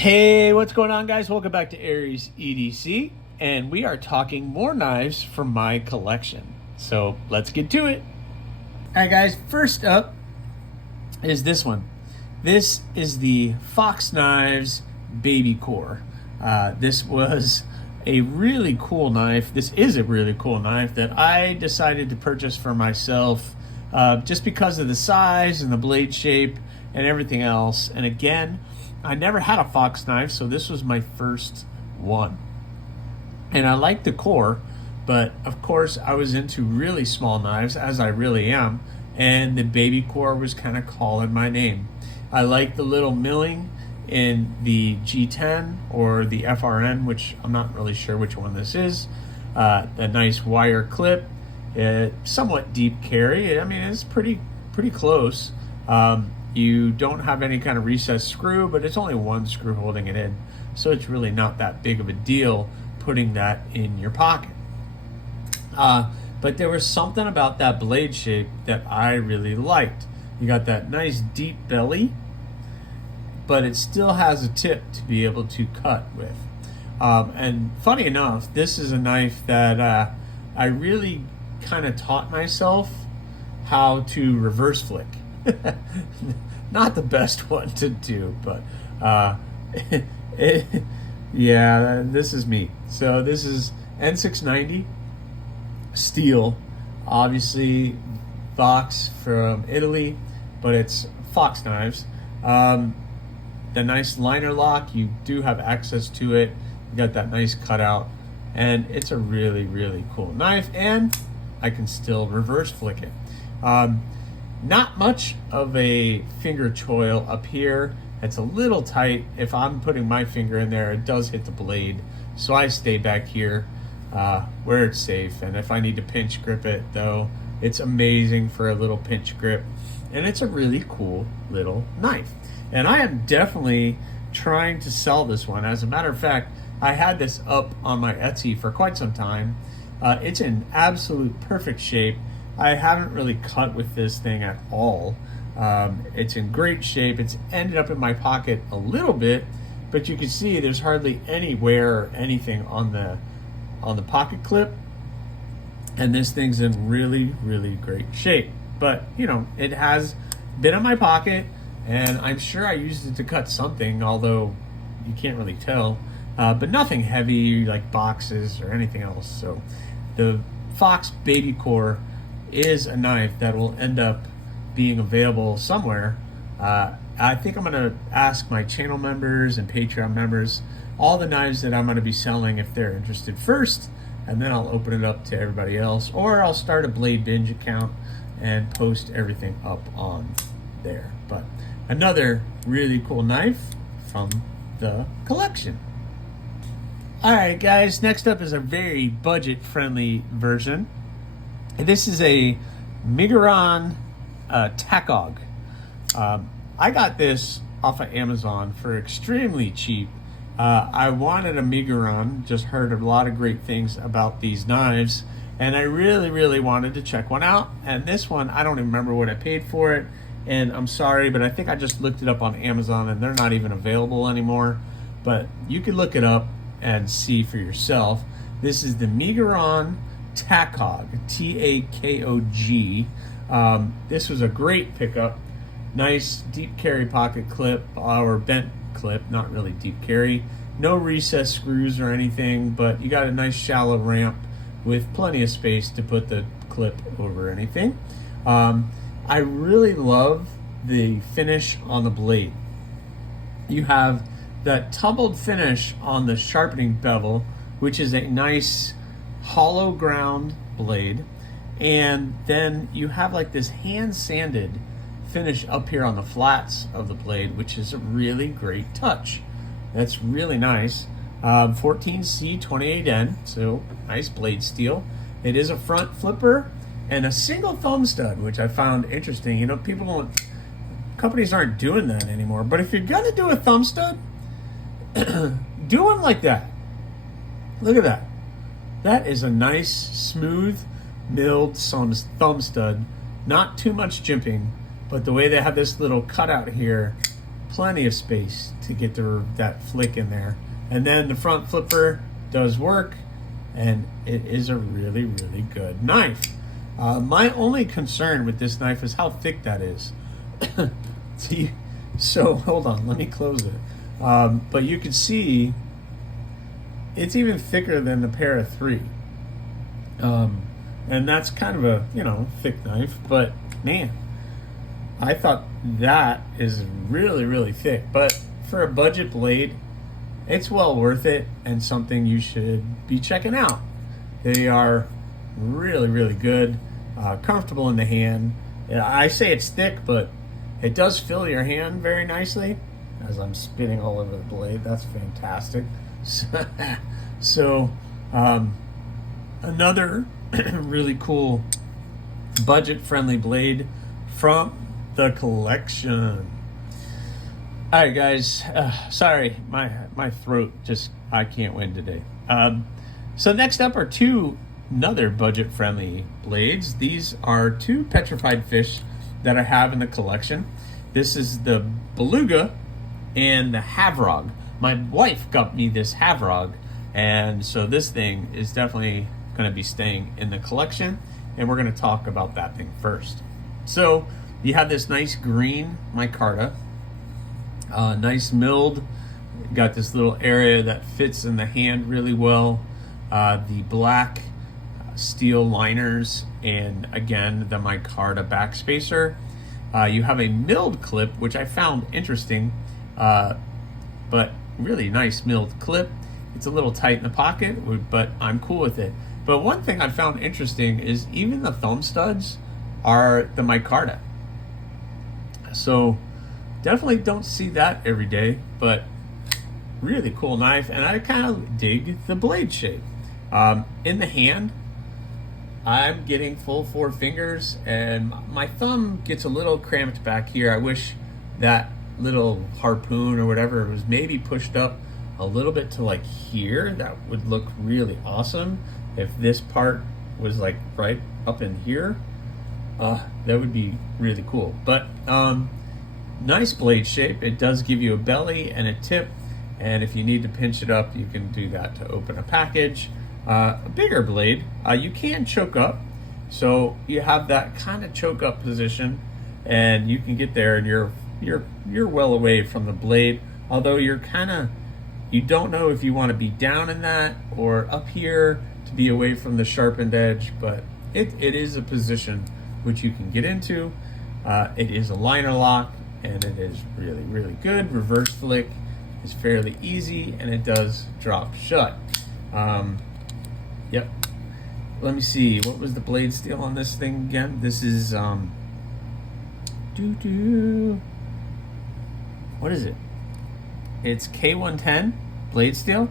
Hey, what's going on, guys? Welcome back to AriesEDC, and we are talking more knives from my collection. So let's get to it. All right, guys, first up is this one. This is the Fox Knives Baby Core. This was a really cool knife. This is a really cool knife that I decided to purchase for myself just because of the size and the blade shape and everything else. And again, I never had a Fox knife, so this was my first one. And I liked the core, but of course I was into really small knives, as I really am, and the baby core was kind of calling my name. I like the little milling in the G10 or the FRN, which I'm not really sure which one this is. The nice wire clip, somewhat deep carry. I mean, it's pretty close. You don't have any kind of recessed screw, but it's only one screw holding it in. So it's really not that big of a deal putting that in your pocket. But there was something about that blade shape that I really liked. You got that nice deep belly, but it still has a tip to be able to cut with. And funny enough, this is a knife that I really kind of taught myself how to reverse flick. Not the best one to do, but yeah, this is me. So this is N690 steel, obviously Fox from Italy, but it's Fox knives. The nice liner lock, you do have access to it. You got that nice cutout, and it's a really cool knife, and I can still reverse flick it. Not much of a finger choil up here. It's a little tight. If I'm putting my finger in there, it does hit the blade. So I stay back here where it's safe. And if I need to pinch grip it, though, it's amazing for a little pinch grip. And it's a really cool little knife. And I am definitely trying to sell this one. As a matter of fact, I had this up on my Etsy for quite some time. It's in absolute perfect shape. I haven't really cut with this thing at all. It's in great shape. It's ended up in my pocket a little bit, but you can see there's hardly any wear or anything on the pocket clip. And this thing's in really great shape. But you know, it has been in my pocket, and I'm sure I used it to cut something, although you can't really tell. But nothing heavy like boxes or anything else. So the Fox Baby Core is a knife that will end up being available somewhere. I think I'm going to ask my channel members and Patreon members all the knives that I'm going to be selling if they're interested first, and then I'll open it up to everybody else, or I'll start a Blade Binge account and post everything up on there. But another really cool knife from the collection. Alright guys, next up is a very budget friendly version. This is a Migon Tack O. I got this off of Amazon for extremely cheap. I wanted a Migon, just heard a lot of great things about these knives, and I really wanted to check one out. And this one, I don't even remember what I paid for it, and I'm sorry, but I think I just looked it up on Amazon and they're not even available anymore. But you can look it up and see for yourself. This is the Migon Tack O, T-A-K-O-G. This was a great pickup. Nice deep carry pocket clip, or bent clip, not really deep carry. No recessed screws or anything, but you got a nice shallow ramp with plenty of space to put the clip over anything. I really love the finish on the blade. You have that tumbled finish on the sharpening bevel, which is a nice hollow ground blade, and then you have like this hand sanded finish up here on the flats of the blade, which is a really great touch. That's really nice. 14C 28N, so nice blade steel. It is a front flipper and a single thumb stud, which I found interesting. You know, companies aren't doing that anymore, but if you're gonna do a thumb stud, do one like that. Look at that. That is a nice, smooth, milled thumb stud. Not too much jimping, but the way they have this little cutout here, plenty of space to get that flick in there. And then the front flipper does work, and it is a really, really good knife. My only concern with this knife is how thick that is. See, so hold on, let me close it. But you can see it's even thicker than the Para 3. And that's kind of a, thick knife, but man, I thought that is really, really thick. But for a budget blade, it's well worth it and something you should be checking out. They are really, really good, comfortable in the hand. I say it's thick, but it does fill your hand very nicely. As I'm spitting all over the blade, that's fantastic. So another really cool budget-friendly blade from the collection. All right, guys. Sorry, my throat I can't win today. So next up are another budget-friendly blades. These are two petrified fish that I have in the collection. This is the Beluga and the Havrog. My wife got me this Havrog, and so this thing is definitely going to be staying in the collection, and we're going to talk about that thing first. So you have this nice green micarta, nice milled, got this little area that fits in the hand really well, the black steel liners, and again the micarta backspacer. You have a milled clip, which I found interesting, but really nice milled clip. It's a little tight in the pocket, but I'm cool with it. But one thing I found interesting is even the thumb studs are the micarta. So definitely don't see that every day, but really cool knife, and I kind of dig the blade shape. In the hand, I'm getting full 4 fingers, and my thumb gets a little cramped back here. I wish that little harpoon or whatever was maybe pushed up a little bit to like here. That would look really awesome if this part was like right up in here. That would be really cool. But nice blade shape. It does give you a belly and a tip, and if you need to pinch it up, you can do that to open a package. A bigger blade, you can choke up, so you have that kind of choke up position, and you can get there, and you're well away from the blade. Although you don't know if you want to be down in that or up here to be away from the sharpened edge, but it is a position which you can get into. It is a liner lock, and it is really, really good. Reverse flick is fairly easy, and it does drop shut. Yep. Let me see. What was the blade steel on this thing again? This is what is it? It's K110 blade steel.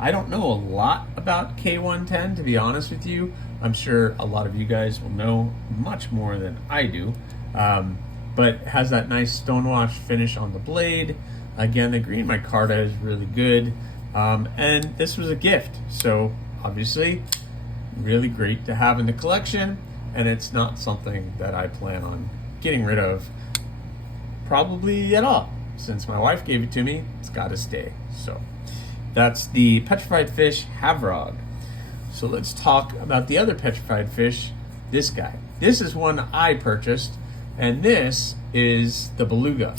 I don't know a lot about K110, to be honest with you. I'm sure a lot of you guys will know much more than I do. But it has that nice stonewash finish on the blade. Again, the green micarta is really good. And this was a gift, so obviously really great to have in the collection, and it's not something that I plan on getting rid of probably at all. Since my wife gave it to me, it's got to stay. So that's the petrified fish Havrog. So let's talk about the other petrified fish, this guy. This is one I purchased, and this is the Beluga.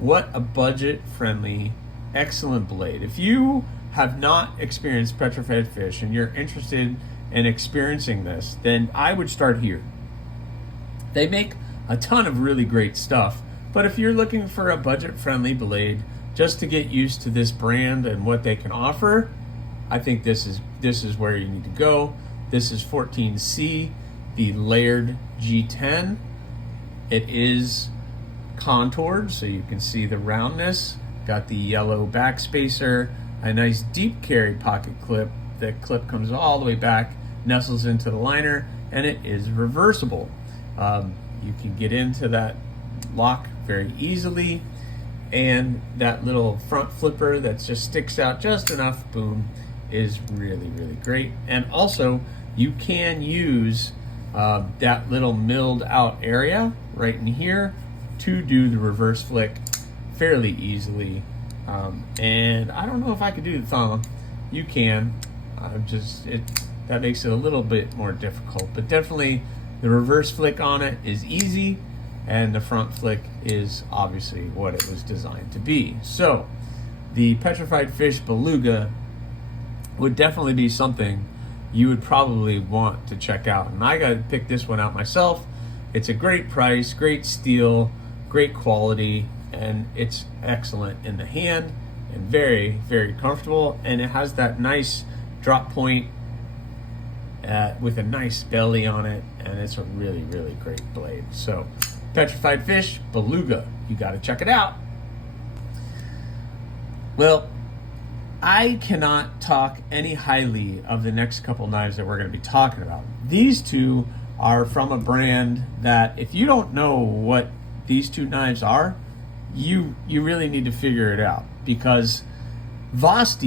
What a budget-friendly, excellent blade. If you have not experienced petrified fish and you're interested in experiencing this, then I would start here. They make a ton of really great stuff, but if you're looking for a budget-friendly blade just to get used to this brand and what they can offer, I think this is where you need to go. This is 14C, the layered G10. It is contoured, so you can see the roundness. Got the yellow backspacer, a nice deep carry pocket clip. The clip comes all the way back, nestles into the liner, and it is reversible. You can get into that lock very easily, and that little front flipper that just sticks out just enough, boom, is really, really great. And also, you can use that little milled out area right in here to do the reverse flick fairly easily. And I don't know if I could do the thumb. You can. That makes it a little bit more difficult, but definitely the reverse flick on it is easy, and the front flick is obviously what it was designed to be. So the petrified fish beluga would definitely be something you would probably want to check out. And I got to pick this one out myself. It's a great price, great steel, great quality, and it's excellent in the hand and very, very comfortable. And it has that nice drop point with a nice belly on it, and it's a really, really great blade. So petrified fish beluga, you got to check it out. Well, I cannot talk any highly of the next couple knives that we're going to be talking about. These two are from a brand that, if you don't know what these two knives are, you really need to figure it out, because Vased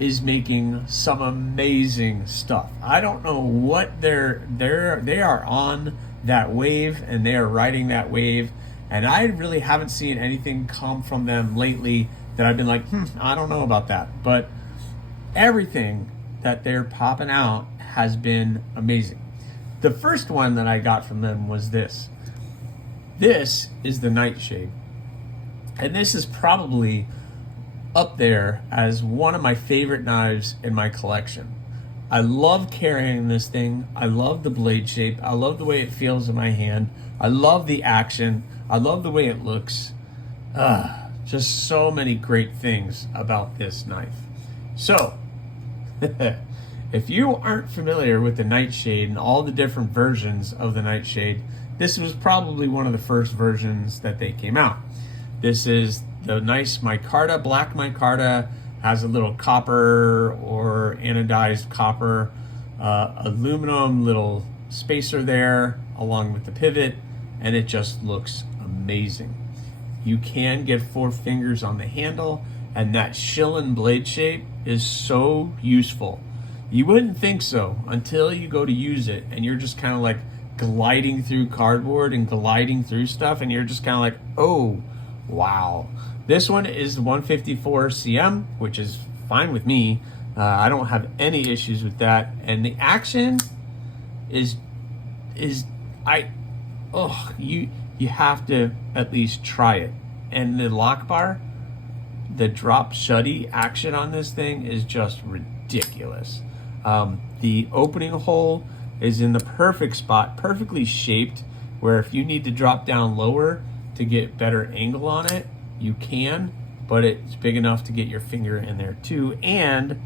is making some amazing stuff. I don't know what they are on that wave, and they are riding that wave, and I really haven't seen anything come from them lately that I've been like, I don't know about that. But everything that they're popping out has been amazing. The first one that I got from them was this. This is the Nightshade. And this is probably up there as one of my favorite knives in my collection. I love carrying this thing. I love the blade shape. I love the way it feels in my hand. I love the action. I love the way it looks. Just so many great things about this knife. So, if you aren't familiar with the Nightshade and all the different versions of the Nightshade, this was probably one of the first versions that they came out. This is the nice micarta, black micarta, has a little copper or anodized copper, aluminum little spacer there along with the pivot, and it just looks amazing. You can get 4 fingers on the handle, and that shilling blade shape is so useful. You wouldn't think so until you go to use it, and you're just kind of like gliding through cardboard and gliding through stuff, and you're just kind of like, oh, wow. This one is 154 cm, which is fine with me. I don't have any issues with that. And the action is you have to at least try it. And the lock bar, the drop shutty action on this thing is just ridiculous. The opening hole is in the perfect spot, perfectly shaped, where if you need to drop down lower to get better angle on it, you can, but it's big enough to get your finger in there too. And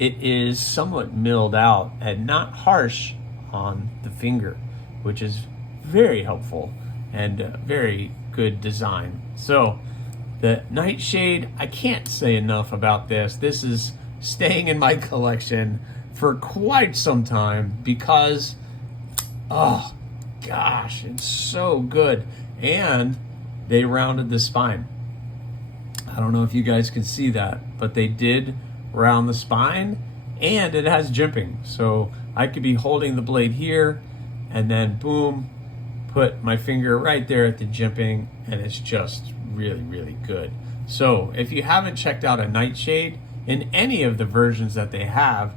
it is somewhat milled out and not harsh on the finger, which is very helpful and very good design. So the Nightshade, I can't say enough about this. This is staying in my collection for quite some time because, oh gosh, it's so good. And they rounded the spine. I don't know if you guys can see that, but they did round the spine, and it has jimping. So I could be holding the blade here and then boom, put my finger right there at the jimping, and it's just really, really good. So if you haven't checked out a Nightshade in any of the versions that they have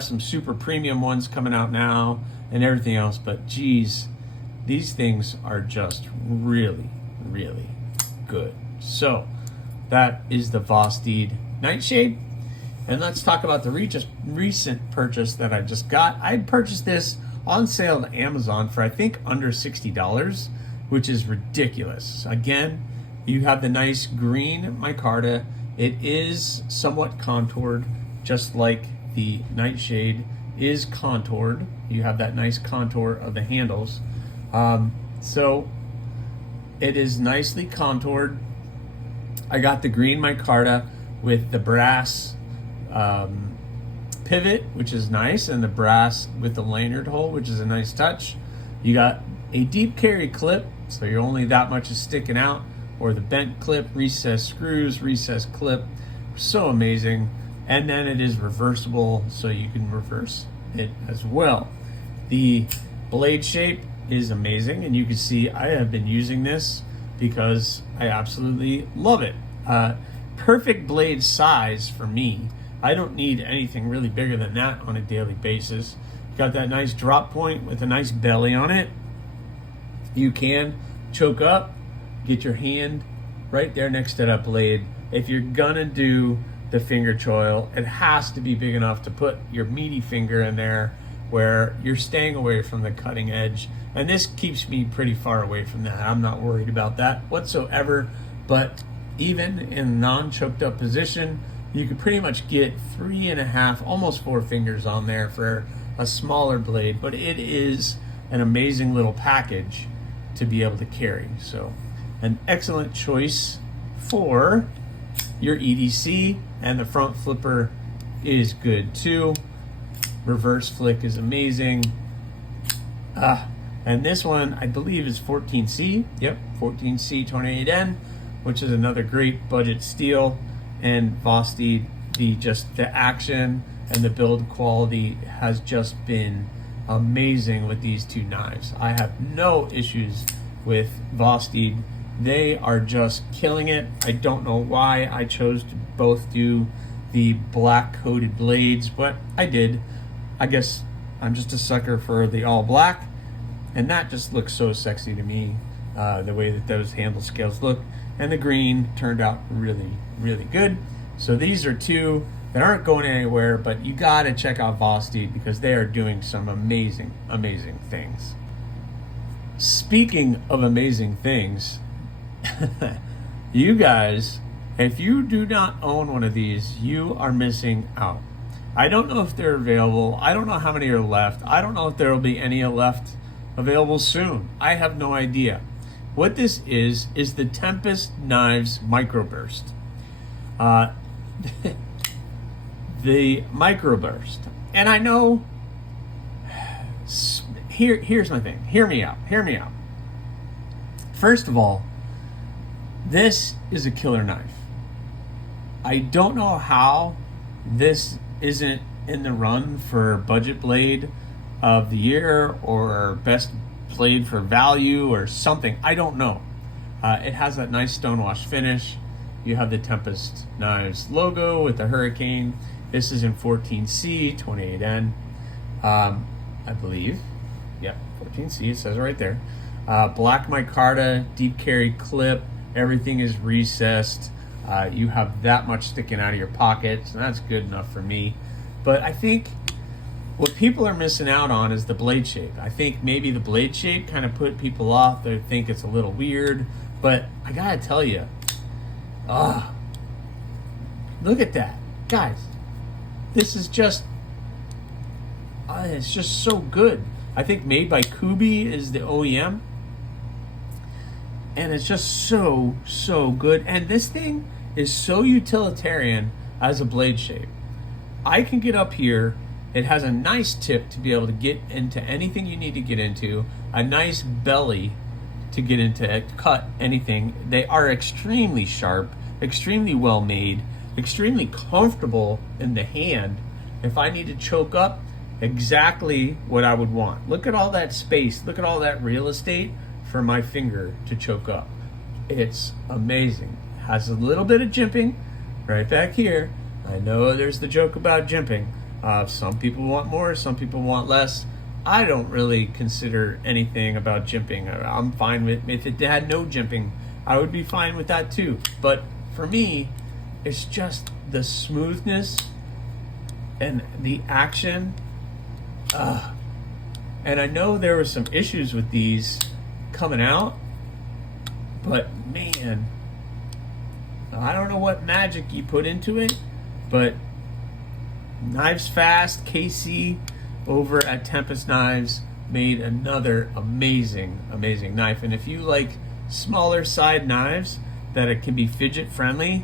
some super premium ones coming out now and everything else, but geez, these things are just really, really good. So that is the Vased Nightshade. And let's talk about the recent purchase that I just got. I purchased this on sale to Amazon for I think under $60, which is ridiculous. Again, you have the nice green micarta. It is somewhat contoured, just like the Nightshade is contoured. You have that nice contour of the handles. So it is nicely contoured. I got the green micarta with the brass pivot, which is nice, and the brass with the lanyard hole, which is a nice touch. You got a deep carry clip, so you're only that much is sticking out, or the bent clip, recessed screws, recessed clip. So amazing. And then it is reversible, so you can reverse it as well. The blade shape is amazing, and you can see I have been using this because I absolutely love it. Perfect blade size for me. I don't need anything really bigger than that on a daily basis. Got that nice drop point with a nice belly on it. You can choke up, get your hand right there next to that blade. If you're gonna do the finger choil, it has to be big enough to put your meaty finger in there where you're staying away from the cutting edge. And this keeps me pretty far away from that. I'm not worried about that whatsoever. But even in non-choked up position, you could pretty much get 3.5, almost 4 fingers on there for a smaller blade, but it is an amazing little package to be able to carry. So an excellent choice for your EDC, and the front flipper is good too. Reverse flick is amazing. And this one I believe is 14C. Yep, 14C 28N, which is another great budget steel. And Vased, the action and the build quality has just been amazing with these two knives. I have no issues with Vased. They are just killing it. I don't know why I chose to both do the black coated blades, but I did. I guess I'm just a sucker for the all black, and that just looks so sexy to me, the way that those handle scales look. And the green turned out really, really good. So these are two that aren't going anywhere, but you gotta check out Vased because they are doing some amazing, amazing things. Speaking of amazing things, you guys, if you do not own one of these, you are missing out. I don't know if they're available. I don't know how many are left. I don't know if there will be any left available soon. I have no idea. What this is the Tempest Knives Microburst. The Microburst. And I know, here's my thing. Hear me out. First of all, this is a killer knife. I don't know how this isn't in the run for budget blade of the year or best blade for value or something. I don't know. It has that nice stonewash finish. You have the Tempest Knives logo with the hurricane. This is in 14C 28N, I believe. Yeah, 14C, it says it right there. Black micarta, deep carry clip. Everything is recessed. You have that much sticking out of your pockets, and that's good enough for me. But I think what people are missing out on is the blade shape. I think maybe the blade shape kind of put people off. They think it's a little weird, but I gotta tell you, look at that, guys. This is just, it's just so good. I think made by Kubi is the OEM. And it's just so, so good. And this thing is so utilitarian as a blade shape. I can get up here. It has a nice tip to be able to get into anything you need to get into. A nice belly to get into, cut anything. They are extremely sharp, extremely well made, extremely comfortable in the hand. If I need to choke up, exactly what I would want. Look at all that space. Look at all that real estate for my finger to choke up. It's amazing. Has a little bit of jimping right back here. I know there's the joke about jimping. Some people want more, some people want less. I don't really consider anything about jimping. I'm fine with, if it had no jimping, I would be fine with that too. But for me, it's just the smoothness and the action. And I know there were some issues with these coming out, but man, I don't know what magic you put into it, but Knives Fast KC over at Tempest Knives made another amazing knife. And if you like smaller side knives that it can be fidget friendly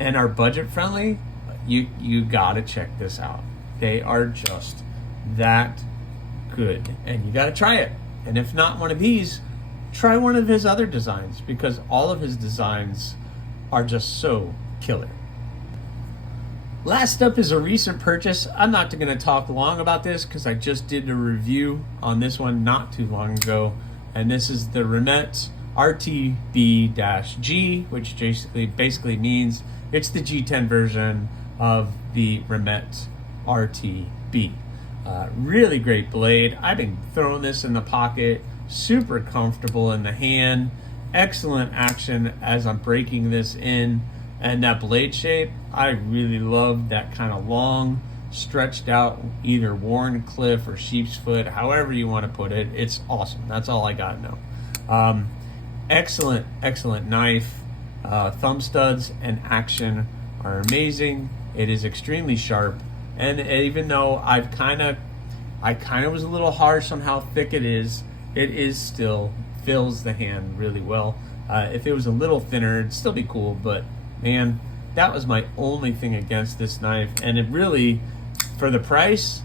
and are budget friendly, you gotta check this out. They are just that good, and you gotta try it. And if not one of these, try one of his other designs, because all of his designs are just so killer. Last up is a recent purchase. I'm not going to talk long about this because I just did a review on this one not too long ago. And this is the Remet RTB-G, which basically means it's the G10 version of the Remet RTB. Really great blade. I've been throwing this in the pocket, super comfortable in the hand, excellent action as I'm breaking this in, and that blade shape, I really love that kind of long, stretched out, either Wharncliffe or sheep's foot, however you want to put it. It's awesome. That's all I got now. Excellent knife. Thumb studs and action are amazing. It is extremely sharp, and even though I kind of was a little harsh on how thick it is still fills the hand really well. If it was a little thinner, it'd still be cool, but man, that was my only thing against this knife. And it really, for the price,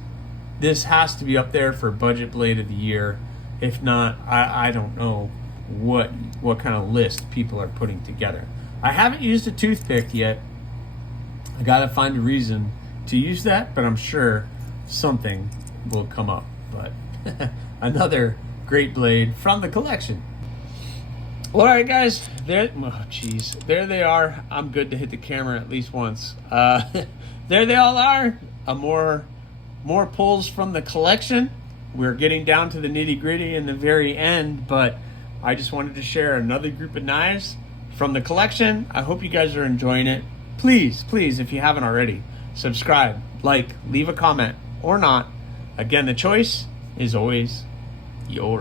this has to be up there for budget blade of the year. If not, I don't know what kind of list people are putting together. I haven't used a toothpick yet. I gotta find a reason to use that, but I'm sure something will come up. But another great blade from the collection. All right, guys, there they are. I'm good to hit the camera at least once. There they all are. More pulls from the collection. We're getting down to the nitty gritty in the very end, but I just wanted to share another group of knives from the collection. I hope you guys are enjoying it. Please, if you haven't already, subscribe, like, leave a comment, or not. Again, the choice is always yours.